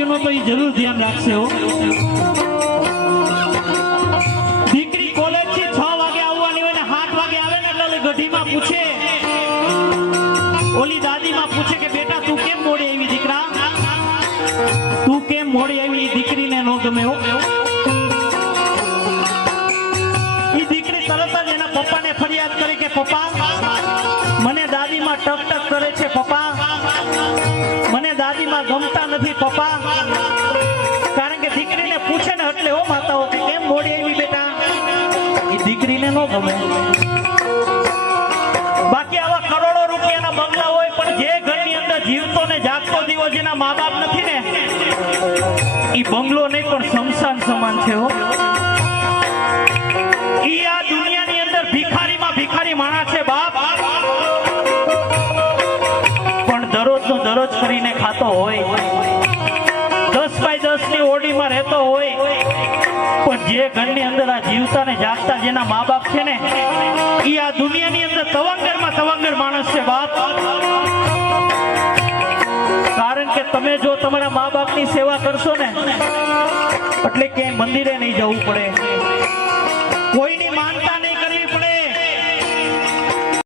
દીકરીઓનો તો જરૂર ધ્યાન રાખશે હો. દીકરી કોલેજથી છ વાગે આવવાની હોય ને સાત વાગે આવે ને એટલે ગઢીમાં પૂછે. ઓલી દાદીમાં પૂછે કે, બેટા, તું કેમ મોડી આવી દીકરા? તું કેમ મોડી આવી દીકરીને નો ગમે હો? એ દીકરી તરત જ એના પપ્પાને ફરિયાદ કરી કે, પપ્પા, મને દાદીમાં ટક ટક કરે છે, પપ્પા. મને ગમતા નથી પપ્પા. કારણ કે દીકરીને પૂછે ને એટલે હો માતાઓ, કે કેમ મોડી આવી બેટા? એ દીકરીને નો ગમે. બાકી આવા કરોડો રૂપિયાના બંગલા હોય, પણ જે ઘરની અંદર જીવતો ને જાગતો દીવો જેના મા બાપ નથી ને એ બંગલો નહીં, પણ શમશાન સમાન છે હો. આ દુનિયાની અંદર ભિખારીમાં ભિખારી માણસ છે બાપ. પણ દરરોજ નો દરરોજ કરીને ખાતો હોય. દસ બાય દસની ઓડીમાં રહેતો હોય. પણ જે ઘરની અંદર આ જીવતા ને જાગતા જેના મા બાપ છે ને એ આ દુનિયાની અંદર તવંગરમાં તવંગર માણસ છે બાપ. કારણ કે તમે જો તમારા મા બાપની સેવા કરશો ને, એટલે ક્યાંય મંદિરે નહીં જવું પડે. કોઈની માન